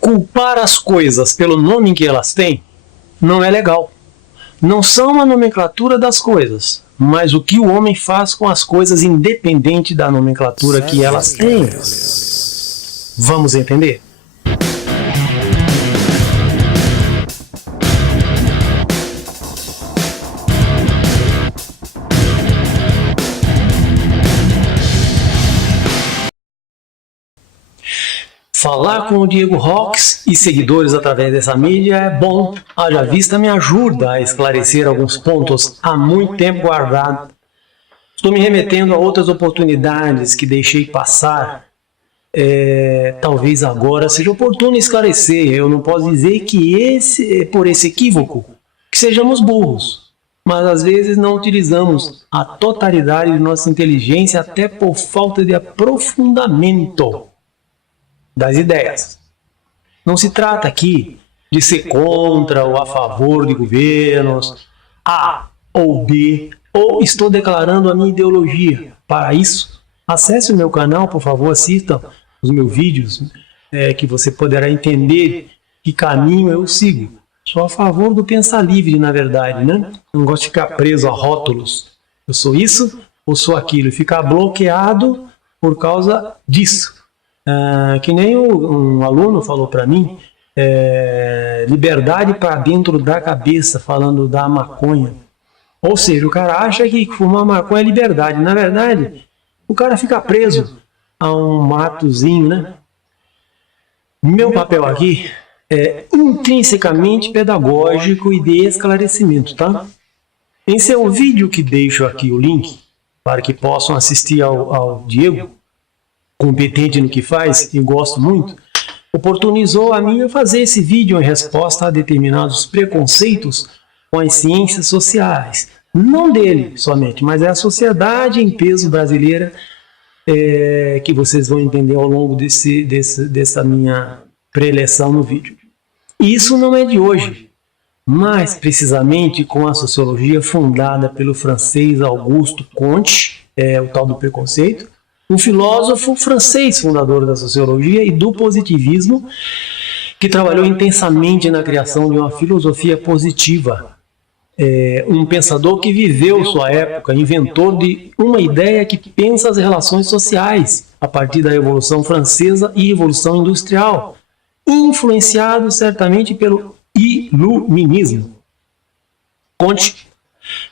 Culpar as coisas pelo nome que elas têm não é legal. Não são a nomenclatura das coisas, mas o que o homem faz com as coisas independente da nomenclatura que elas têm. Vamos entender? Falar com o Diego Rox e seguidores através dessa mídia é bom, haja vista me ajuda a esclarecer alguns pontos há muito tempo guardados. Estou me remetendo a outras oportunidades que deixei passar. Talvez agora seja oportuno esclarecer. Eu não posso dizer que por esse equívoco que sejamos burros, mas às vezes não utilizamos a totalidade de nossa inteligência até por falta de aprofundamento das ideias. Não se trata aqui de ser contra ou a favor de governos A ou B, ou estou declarando a minha ideologia. Para isso, acesse o meu canal, por favor, assista os meus vídeos, que você poderá entender que caminho eu sigo. Sou a favor do pensar livre, na verdade, né? Não gosto de ficar preso a rótulos. Eu sou isso ou sou aquilo, e ficar bloqueado por causa disso. Que nem um aluno falou para mim, liberdade para dentro da cabeça, falando da maconha. Ou seja, o cara acha que fumar maconha é liberdade. Na verdade, o cara fica preso a um matozinho, né? Meu papel aqui é intrinsecamente pedagógico e de esclarecimento, tá? Em seu vídeo que deixo aqui o link, para que possam assistir ao Diego, competente no que faz e gosto muito, oportunizou a mim a fazer esse vídeo em resposta a determinados preconceitos com as ciências sociais. Não dele somente, mas é a sociedade em peso brasileira, que vocês vão entender ao longo dessa minha preleção no vídeo. Isso não é de hoje, mais precisamente com a sociologia fundada pelo francês Auguste Comte, o tal do preconceito, um filósofo francês fundador da sociologia e do positivismo, que trabalhou intensamente na criação de uma filosofia positiva. Um pensador que viveu sua época, inventor de uma ideia que pensa as relações sociais a partir da Revolução Francesa e Revolução Industrial, influenciado certamente pelo iluminismo. Comte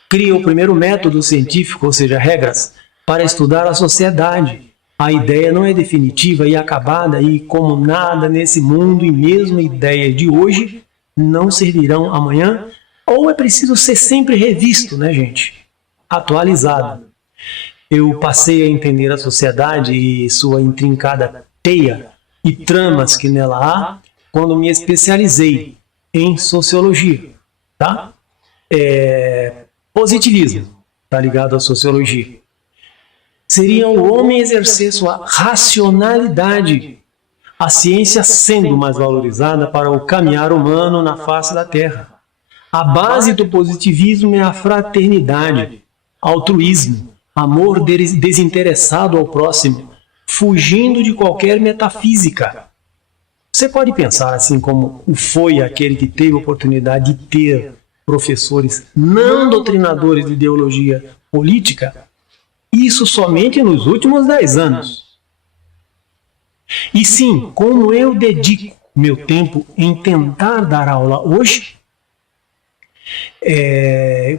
cria o primeiro método científico, ou seja, regras, para estudar a sociedade. A ideia não é definitiva e acabada, e como nada nesse mundo e mesmo ideias de hoje não servirão amanhã, ou é preciso ser sempre revisto, né, gente? Atualizado. Eu passei a entender a sociedade e sua intrincada teia e tramas que nela há quando me especializei em sociologia, tá? Positivismo, tá ligado à sociologia. Seria o homem exercer sua racionalidade, a ciência sendo mais valorizada para o caminhar humano na face da Terra. A base do positivismo é a fraternidade, altruísmo, amor desinteressado ao próximo, fugindo de qualquer metafísica. Você pode pensar assim como foi aquele que teve a oportunidade de ter professores não doutrinadores de ideologia política, isso somente nos últimos 10 anos. E sim, como eu dedico meu tempo em tentar dar aula hoje,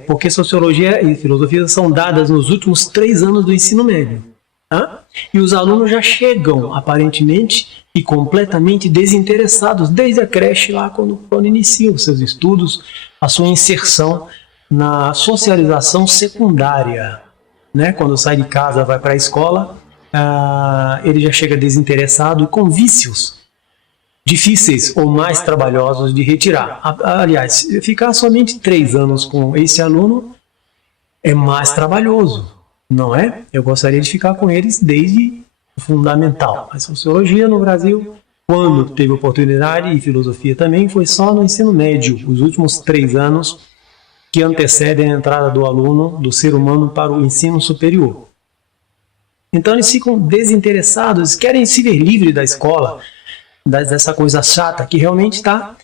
porque sociologia e filosofia são dadas nos últimos 3 anos do ensino médio. Tá? E os alunos já chegam, aparentemente, e completamente desinteressados, desde a creche, lá quando iniciam os seus estudos, a sua inserção na socialização secundária. Né? Quando sai de casa, vai para a escola, ele já chega desinteressado e com vícios difíceis ou mais trabalhosos de retirar. Aliás, ficar somente 3 anos com esse aluno é mais trabalhoso, não é? Eu gostaria de ficar com eles desde o fundamental. A sociologia no Brasil, quando teve oportunidade, e filosofia também, foi só no ensino médio, os últimos 3 anos que antecedem a entrada do aluno, do ser humano, para o ensino superior. Então eles ficam desinteressados, querem se ver livre da escola, dessa coisa chata que realmente está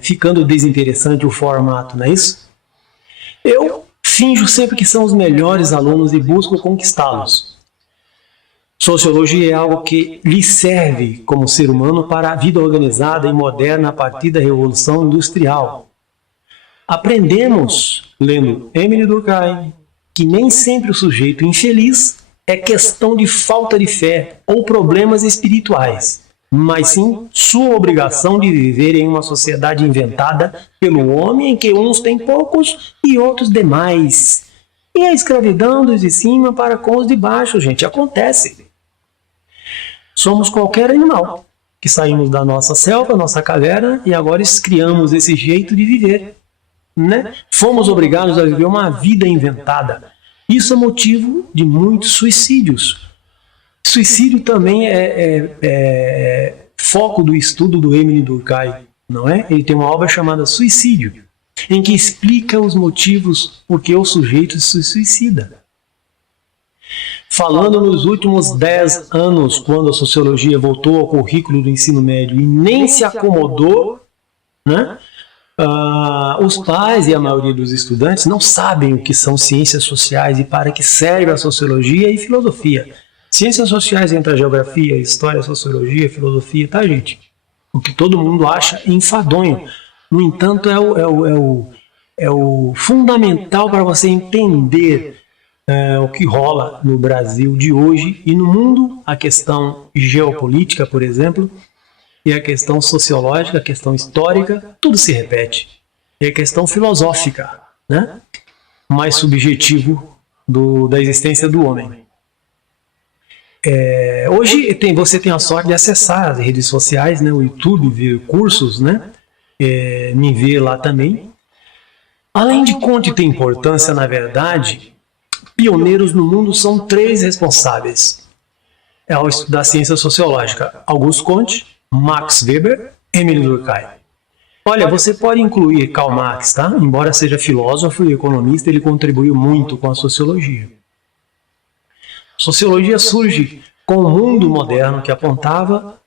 ficando desinteressante o formato, não é isso? Eu finjo sempre que são os melhores alunos e busco conquistá-los. Sociologia é algo que lhe serve como ser humano para a vida organizada e moderna a partir da Revolução Industrial. Aprendemos, lendo Émile Durkheim, que nem sempre o sujeito infeliz é questão de falta de fé ou problemas espirituais, mas sim sua obrigação de viver em uma sociedade inventada pelo homem em que uns têm poucos e outros demais. E a escravidão dos de cima para com os de baixo, gente, acontece. Somos qualquer animal, que saímos da nossa selva, nossa caverna, e agora criamos esse jeito de viver, né? Fomos obrigados a viver uma vida inventada. Isso é motivo de muitos suicídios. Suicídio também é foco do estudo do Émile Durkheim, não é? Ele tem uma obra chamada Suicídio, em que explica os motivos por que o sujeito se suicida. Falando nos últimos 10 anos, quando a sociologia voltou ao currículo do ensino médio e nem se acomodou, né? Os pais e a maioria dos estudantes não sabem o que são ciências sociais e para que serve a sociologia e filosofia. Ciências sociais entra geografia, história, sociologia, filosofia, tá, gente? O que todo mundo acha enfadonho. No entanto, é o fundamental para você entender o que rola no Brasil de hoje e no mundo, a questão geopolítica, por exemplo, e a questão sociológica, a questão histórica, tudo se repete. E a questão filosófica, né? Mais subjetivo da existência do homem. Hoje você tem a sorte de acessar as redes sociais, né? O YouTube, ver cursos, né? Me ver lá também. Além de Comte ter importância, na verdade, pioneiros no mundo são 3 responsáveis ao estudo da ciência sociológica: Auguste Comte, Max Weber, Émile Durkheim. Olha, você pode incluir Karl Marx, tá? Embora seja filósofo e economista, ele contribuiu muito com a sociologia. Sociologia surge com o mundo moderno que apontava,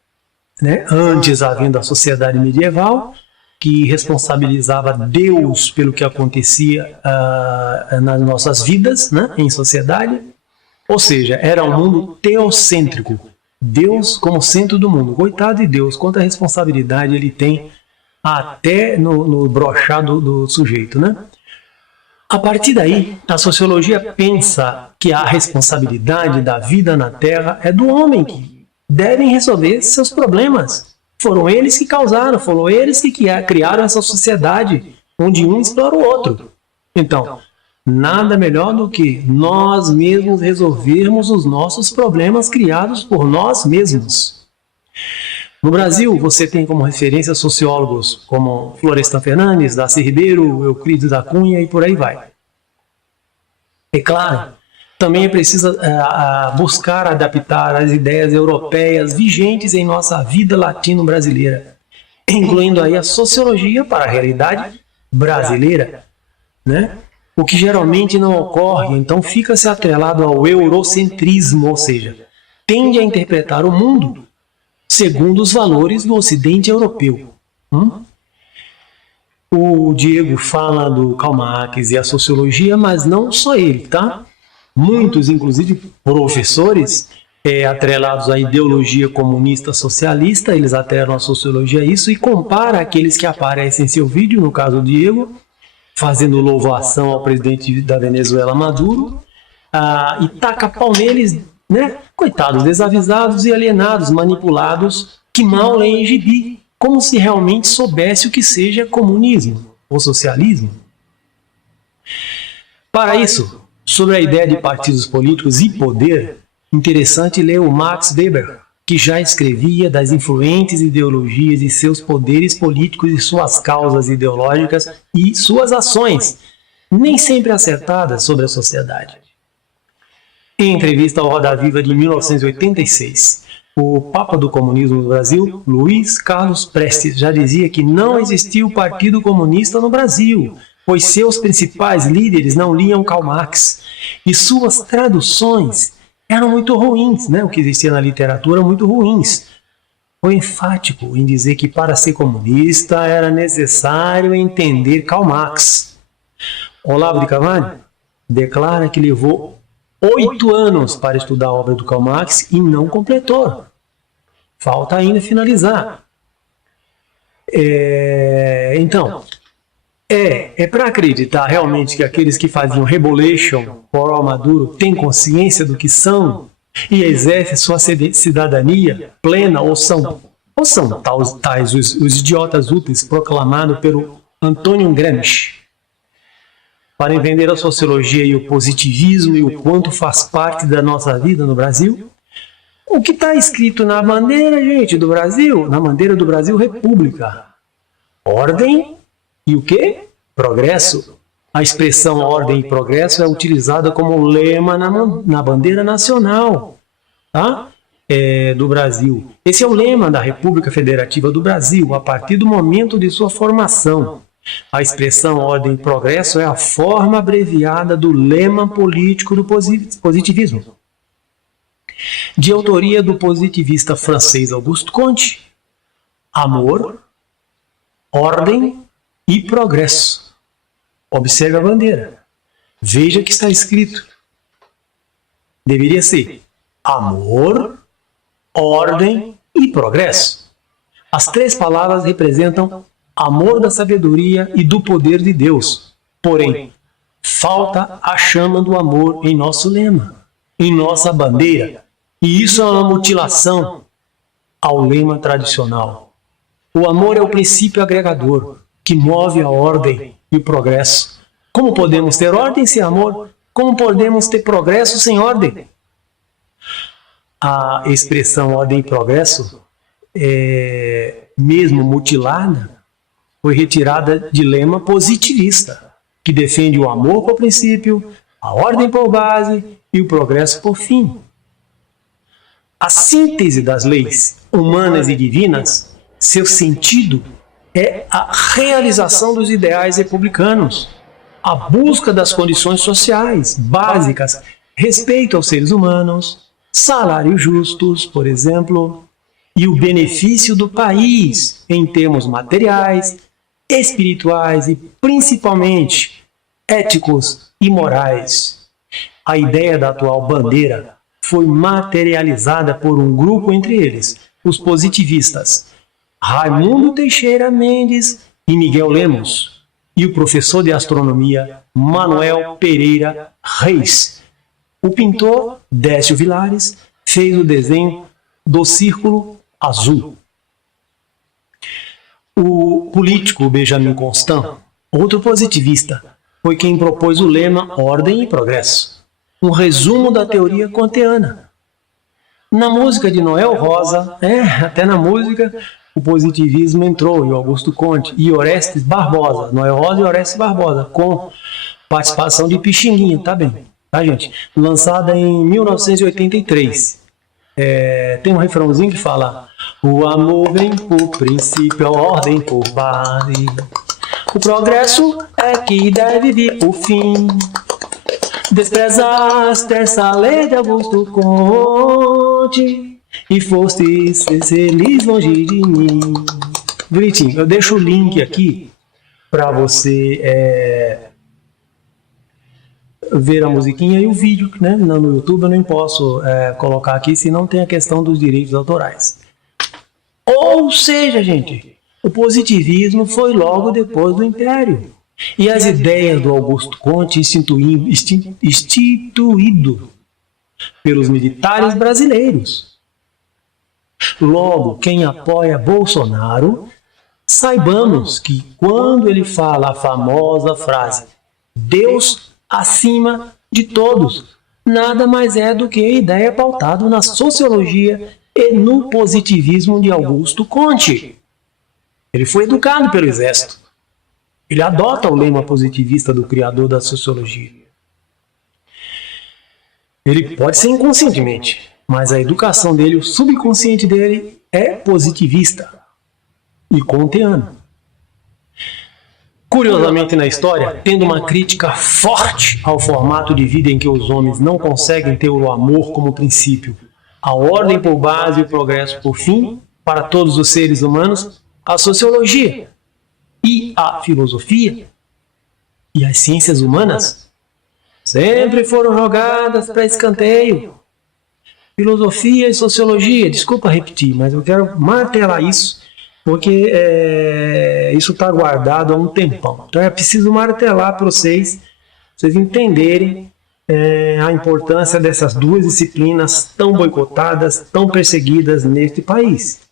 né, antes havendo a sociedade medieval, que responsabilizava Deus pelo que acontecia nas nossas vidas, né, em sociedade. Ou seja, era um mundo teocêntrico. Deus como centro do mundo. Coitado de Deus, quanta responsabilidade ele tem até no brochado do sujeito, né? A partir daí, a sociologia pensa que a responsabilidade da vida na Terra é do homem, que devem resolver seus problemas. Foram eles que causaram, foram eles que criaram essa sociedade onde um explora o outro. Então, nada melhor do que nós mesmos resolvermos os nossos problemas criados por nós mesmos. No Brasil, você tem como referência sociólogos como Florestan Fernandes, Darcy Ribeiro, Euclides da Cunha e por aí vai. É claro, também é preciso buscar adaptar as ideias europeias vigentes em nossa vida latino-brasileira, incluindo aí a sociologia para a realidade brasileira, né? O que geralmente não ocorre, então fica-se atrelado ao eurocentrismo, ou seja, tende a interpretar o mundo segundo os valores do Ocidente europeu. O Diego fala do Karl Marx e a sociologia, mas não só ele, tá? Muitos, inclusive professores, atrelados à ideologia comunista socialista, eles atrelam a sociologia a isso e compara aqueles que aparecem em seu vídeo, no caso do Diego, fazendo louvação ao presidente da Venezuela, Maduro, e taca pau neles, né? Coitados, desavisados e alienados, manipulados, que mal leem gibi, como se realmente soubesse o que seja comunismo ou socialismo. Para isso, sobre a ideia de partidos políticos e poder, interessante ler o Max Weber, que já escrevia das influentes ideologias e seus poderes políticos e suas causas ideológicas e suas ações, nem sempre acertadas sobre a sociedade. Em entrevista ao Roda Viva de 1986, o Papa do Comunismo no Brasil, Luiz Carlos Prestes, já dizia que não existia o Partido Comunista no Brasil, pois seus principais líderes não liam Karl Marx e suas traduções eram muito ruins, né? O que existia na literatura, muito ruins. foi enfático em dizer que para ser comunista era necessário entender Karl Marx. Olavo de Carvalho declara que levou 8 anos para estudar a obra do Karl Marx e não completou. Falta ainda finalizar. Então, é para acreditar realmente que aqueles que faziam rebolation por ao Maduro têm consciência do que são e exercem sua cidadania plena ou são tais os idiotas úteis proclamados pelo Antônio Gramsci para entender a sociologia e o positivismo e o quanto faz parte da nossa vida no Brasil? O que está escrito na bandeira, gente, do Brasil? Na bandeira do Brasil, República. Ordem e o quê? Progresso. A expressão ordem e progresso é utilizada como lema na bandeira nacional, tá? Do Brasil. Esse é o lema da República Federativa do Brasil, a partir do momento de sua formação. A expressão ordem e progresso é a forma abreviada do lema político do positivismo. De autoria do positivista francês Auguste Comte, amor, ordem e progresso. Observe a bandeira. Veja o que está escrito. Deveria ser amor, ordem e progresso. As 3 palavras representam amor da sabedoria e do poder de Deus. Porém, falta a chama do amor em nosso lema, em nossa bandeira. E isso é uma mutilação ao lema tradicional. O amor é o princípio agregador que move a ordem e o progresso. Como podemos ter ordem sem amor? Como podemos ter progresso sem ordem? A expressão ordem e progresso, mesmo mutilada, foi retirada de lema positivista, que defende o amor por princípio, a ordem por base e o progresso por fim. A síntese das leis humanas e divinas, seu sentido é a realização dos ideais republicanos, a busca das condições sociais básicas, respeito aos seres humanos, salários justos, por exemplo, e o benefício do país em termos materiais, espirituais e principalmente éticos e morais. A ideia da atual bandeira foi materializada por um grupo, entre eles, os positivistas Raimundo Teixeira Mendes e Miguel Lemos, e o professor de astronomia Manuel Pereira Reis. O pintor Décio Vilares fez o desenho do círculo azul. O político Benjamin Constant, outro positivista, foi quem propôs o lema Ordem e Progresso, um resumo da teoria kantiana. Na música de Noel Rosa, até na música, o positivismo entrou, e o Augusto Comte, e Orestes Barbosa, Noel Rosa e Orestes Barbosa, com participação de Pixinguinha, tá bem, tá gente? Lançada em 1983. Tem um refrãozinho que fala: o amor vem por princípio, a ordem por base. O progresso é que deve vir por fim. Desprezaste essa lei de Augusto Comte e foste feliz longe de mim. Bonitinho, eu deixo o link aqui para você ver a musiquinha e o vídeo, né? No YouTube eu não posso colocar aqui, senão tem a questão dos direitos autorais. Ou seja, gente, o positivismo foi logo depois do Império. E as ideias do Augusto Comte instituído pelos militares brasileiros. Logo, quem apoia Bolsonaro, saibamos que quando ele fala a famosa frase Deus acima de todos, nada mais é do que a ideia pautada na sociologia e no positivismo de Augusto Comte. Ele foi educado pelo Exército. Ele adota o lema positivista do criador da sociologia. Ele pode ser inconscientemente, mas a educação dele, o subconsciente dele, é positivista e kantiano. Curiosamente na história, tendo uma crítica forte ao formato de vida em que os homens não conseguem ter o amor como princípio, a ordem por base e o progresso por fim, para todos os seres humanos, a sociologia e a filosofia e as ciências humanas sempre foram jogadas para escanteio. Filosofia e sociologia, desculpa repetir, mas eu quero martelar isso, porque isso está guardado há um tempão. Então é preciso martelar para vocês entenderem a importância dessas duas disciplinas tão boicotadas, tão perseguidas neste país.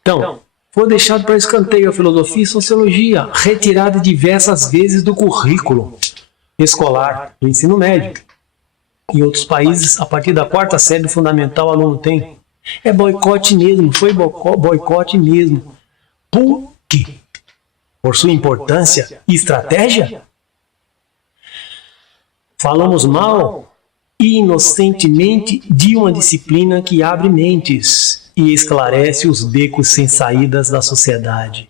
Então, foi deixado para escanteio a filosofia e sociologia, retirada diversas vezes do currículo escolar do ensino médio. Em outros países, a partir da 4ª série do fundamental, o aluno tem. É boicote mesmo, foi boicote mesmo. Por quê? Por sua importância e estratégia? Falamos mal, inocentemente, de uma disciplina que abre mentes e esclarece os becos sem saídas da sociedade.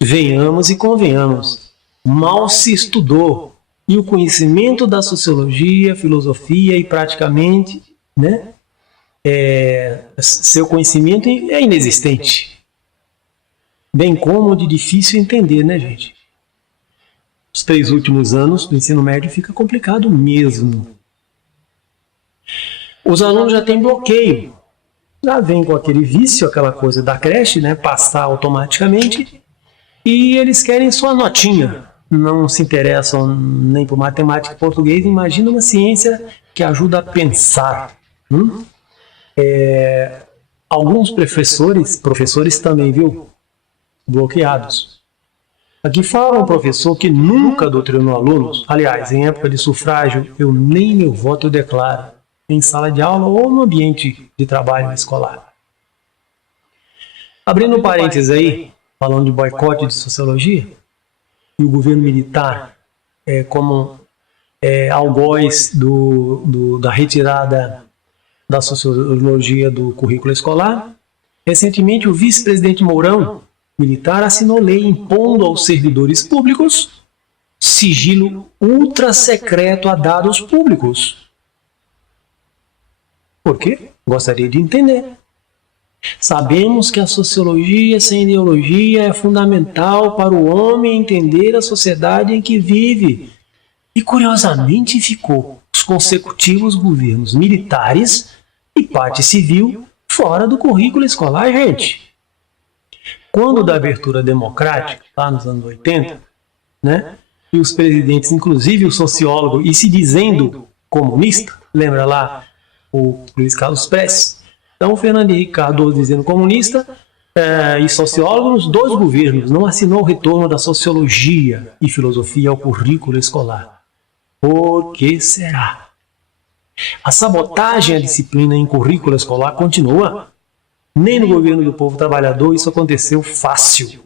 Venhamos e convenhamos, mal se estudou, e o conhecimento da sociologia, filosofia e praticamente, seu conhecimento é inexistente. Bem como de difícil entender, né, gente? Os 3 últimos anos do ensino médio fica complicado mesmo. Os alunos já têm bloqueio. Já vem com aquele vício, aquela coisa da creche, passar automaticamente, e eles querem sua notinha. Não se interessam nem por matemática e português. Imagina uma ciência que ajuda a pensar. Alguns professores também, viu? Bloqueados. Aqui fala um professor que nunca doutrinou alunos. Aliás, em época de sufrágio, eu nem meu voto eu declaro, em sala de aula ou no ambiente de trabalho escolar. Abrindo um parênteses aí, falando de boicote de sociologia, e o governo militar como algoz da retirada da sociologia do currículo escolar. Recentemente, o vice-presidente Mourão, militar, assinou lei impondo aos servidores públicos sigilo ultra-secreto a dados públicos. Por quê? Gostaria de entender. Sabemos que a sociologia sem ideologia é fundamental para o homem entender a sociedade em que vive. E curiosamente ficou os consecutivos governos militares e parte civil fora do currículo escolar, gente. Quando da abertura democrática, lá nos anos 80, e os presidentes, inclusive o sociólogo, e se dizendo comunista, lembra lá o Luiz Carlos Prestes? Então, o Fernando Henrique Cardoso, dizendo comunista e sociólogo, nos 2 governos, não assinou o retorno da sociologia e filosofia ao currículo escolar. Por que será? A sabotagem à disciplina em currículo escolar continua. Nem no governo do povo trabalhador isso aconteceu fácil.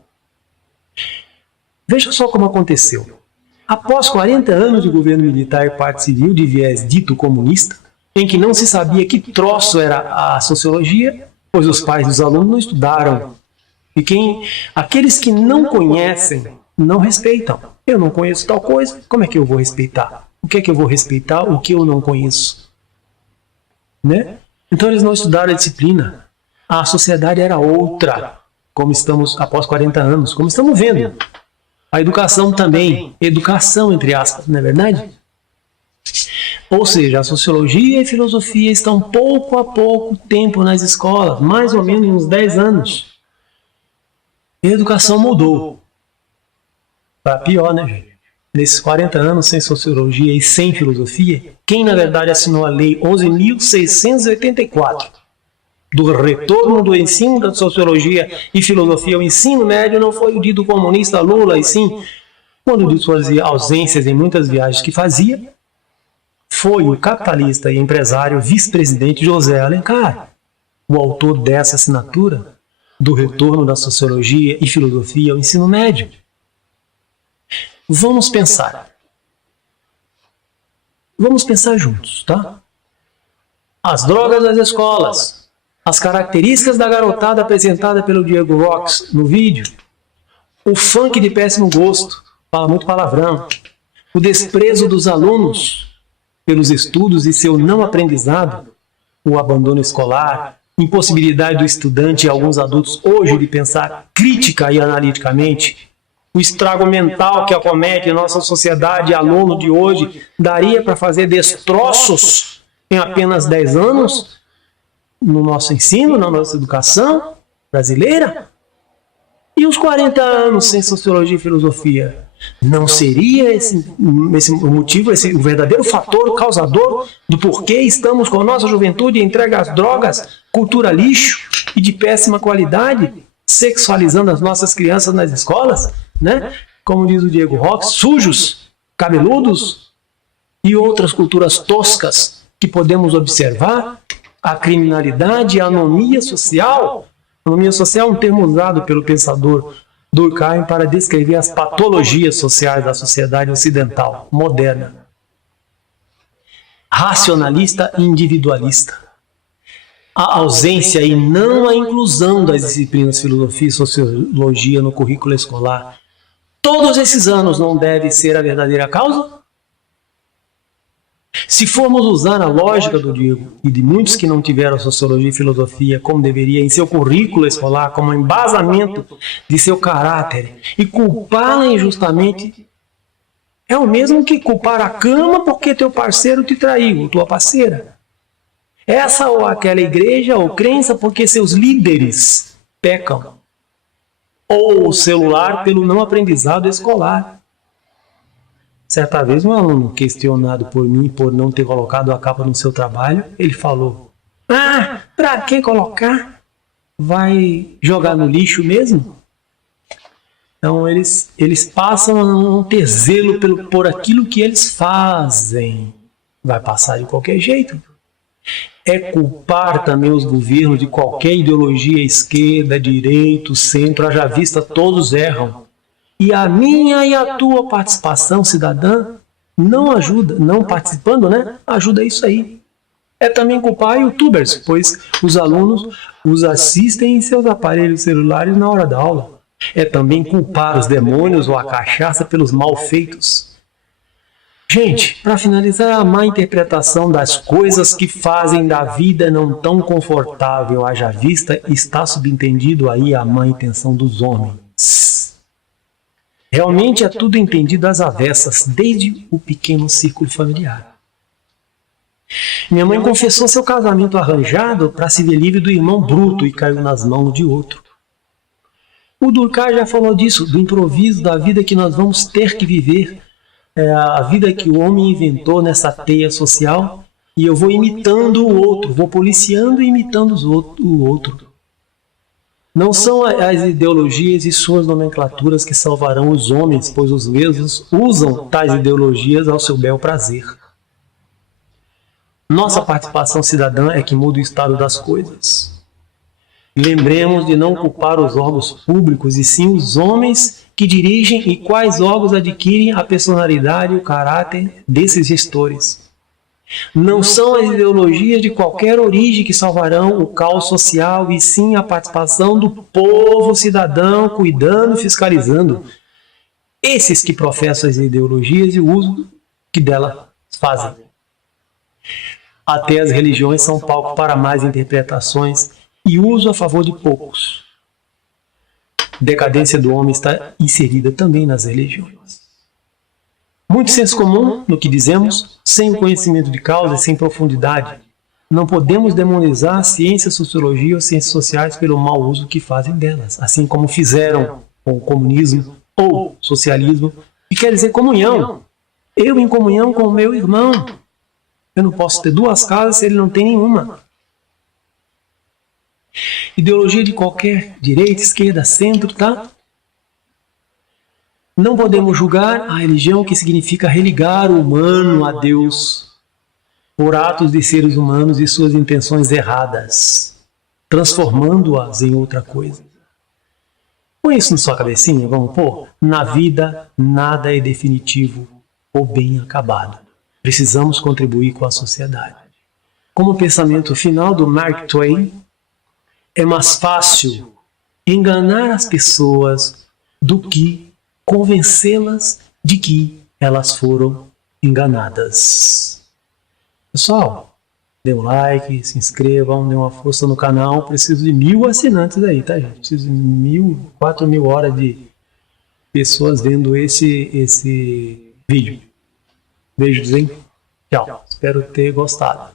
Veja só como aconteceu. Após 40 anos de governo militar e parte civil de viés dito comunista, em que não se sabia que troço era a sociologia, pois os pais dos alunos não estudaram. E aqueles que não conhecem, não respeitam. Eu não conheço tal coisa, como é que eu vou respeitar? O que é que eu vou respeitar? O que eu não conheço? Então eles não estudaram a disciplina. A sociedade era outra, como estamos após 40 anos, como estamos vendo. A educação também, educação entre aspas, não é verdade? Ou seja, a sociologia e a filosofia estão pouco a pouco tempo nas escolas, mais ou menos uns 10 anos. E a educação mudou. Para pior, né, gente? Nesses 40 anos sem sociologia e sem filosofia, quem na verdade assinou a Lei 11.684 do retorno do ensino da sociologia e filosofia ao ensino médio não foi o dito comunista Lula, e sim, quando de suas ausências em muitas viagens que fazia, foi o capitalista e empresário vice-presidente José Alencar, o autor dessa assinatura do retorno da sociologia e filosofia ao ensino médio. Vamos pensar. Vamos pensar juntos, tá? As drogas nas escolas, as características da garotada apresentada pelo Diego Rox no vídeo, o funk de péssimo gosto, fala muito palavrão, o desprezo dos alunos pelos estudos e seu não aprendizado, o abandono escolar impossibilidade do estudante e alguns adultos hoje de pensar crítica e analiticamente, o estrago mental que acomete nossa sociedade, aluno de hoje, daria para fazer destroços em apenas 10 anos no nosso ensino, na nossa educação brasileira? E os 40 anos sem sociologia e filosofia? Não seria esse o motivo, o verdadeiro fator causador do porquê estamos com a nossa juventude entregue às drogas, cultura lixo e de péssima qualidade, sexualizando as nossas crianças nas escolas, né? Como diz o Diego Roque, sujos, cabeludos e outras culturas toscas que podemos observar, a criminalidade, a anomia social. Anomia social é um termo usado pelo pensador Durkheim para descrever as patologias sociais da sociedade ocidental moderna. Racionalista e individualista. A ausência e não a inclusão das disciplinas filosofia e sociologia no currículo escolar todos esses anos não deve ser a verdadeira causa? Se formos usar a lógica do Diego e de muitos que não tiveram sociologia e filosofia como deveria em seu currículo escolar, como embasamento de seu caráter, e culpá-la injustamente, é o mesmo que culpar a cama porque teu parceiro te traiu, tua parceira. Essa ou aquela igreja ou crença porque seus líderes pecam. Ou o celular pelo não aprendizado escolar. Certa vez, um aluno questionado por mim por não ter colocado a capa no seu trabalho, ele falou: "Ah, pra que colocar? Vai jogar no lixo mesmo?" Então, eles passam a não ter zelo por aquilo que eles fazem. Vai passar de qualquer jeito. É culpar também os governos de qualquer ideologia, esquerda, direita, centro, haja vista, todos erram. E a minha e a tua participação cidadã não ajuda, não participando, né? Ajuda isso aí. É também culpar youtubers, pois os alunos os assistem em seus aparelhos celulares na hora da aula. É também culpar os demônios ou a cachaça pelos malfeitos. Gente, para finalizar, a má interpretação das coisas que fazem da vida não tão confortável, haja vista, está subentendido aí a má intenção dos homens. Realmente é tudo entendido às avessas, desde o pequeno círculo familiar. Minha mãe confessou seu casamento arranjado para se ver livre do irmão bruto e caiu nas mãos de outro. O Durkheim já falou disso, do improviso da vida que nós vamos ter que viver, a vida que o homem inventou nessa teia social, e eu vou imitando o outro, vou policiando e imitando o outro. Não são as ideologias e suas nomenclaturas que salvarão os homens, pois os mesmos usam tais ideologias ao seu bel prazer. Nossa participação cidadã é que muda o estado das coisas. Lembremos de não culpar os órgãos públicos, e sim os homens que dirigem e quais órgãos adquirem a personalidade e o caráter desses gestores. Não são as ideologias de qualquer origem que salvarão o caos social, e sim a participação do povo cidadão, cuidando e fiscalizando. Esses que professam as ideologias e o uso que delas fazem. Até as religiões são palco para mais interpretações e uso a favor de poucos. Decadência do homem está inserida também nas religiões. Muito senso comum no que dizemos, sem o conhecimento de causa e sem profundidade. Não podemos demonizar a ciência, a sociologia ou ciências sociais pelo mau uso que fazem delas, assim como fizeram com o comunismo ou socialismo, que quer dizer comunhão. Eu em comunhão com o meu irmão. Eu não posso ter duas casas se ele não tem nenhuma. Ideologia de qualquer direita, esquerda, centro, tá? Não podemos julgar a religião, que significa religar o humano a Deus por atos de seres humanos e suas intenções erradas, transformando-as em outra coisa. Põe isso na sua cabecinha, vamos pôr. Na vida, nada é definitivo ou bem acabado. Precisamos contribuir com a sociedade. Como pensamento final do Mark Twain, é mais fácil enganar as pessoas do que convencê-las de que elas foram enganadas. Pessoal, dê um like, se inscrevam, dê uma força no canal. Preciso de 1000 assinantes aí, tá, gente? Preciso de 4.000 horas de pessoas vendo esse vídeo. Beijos, hein? Tchau. Espero ter gostado.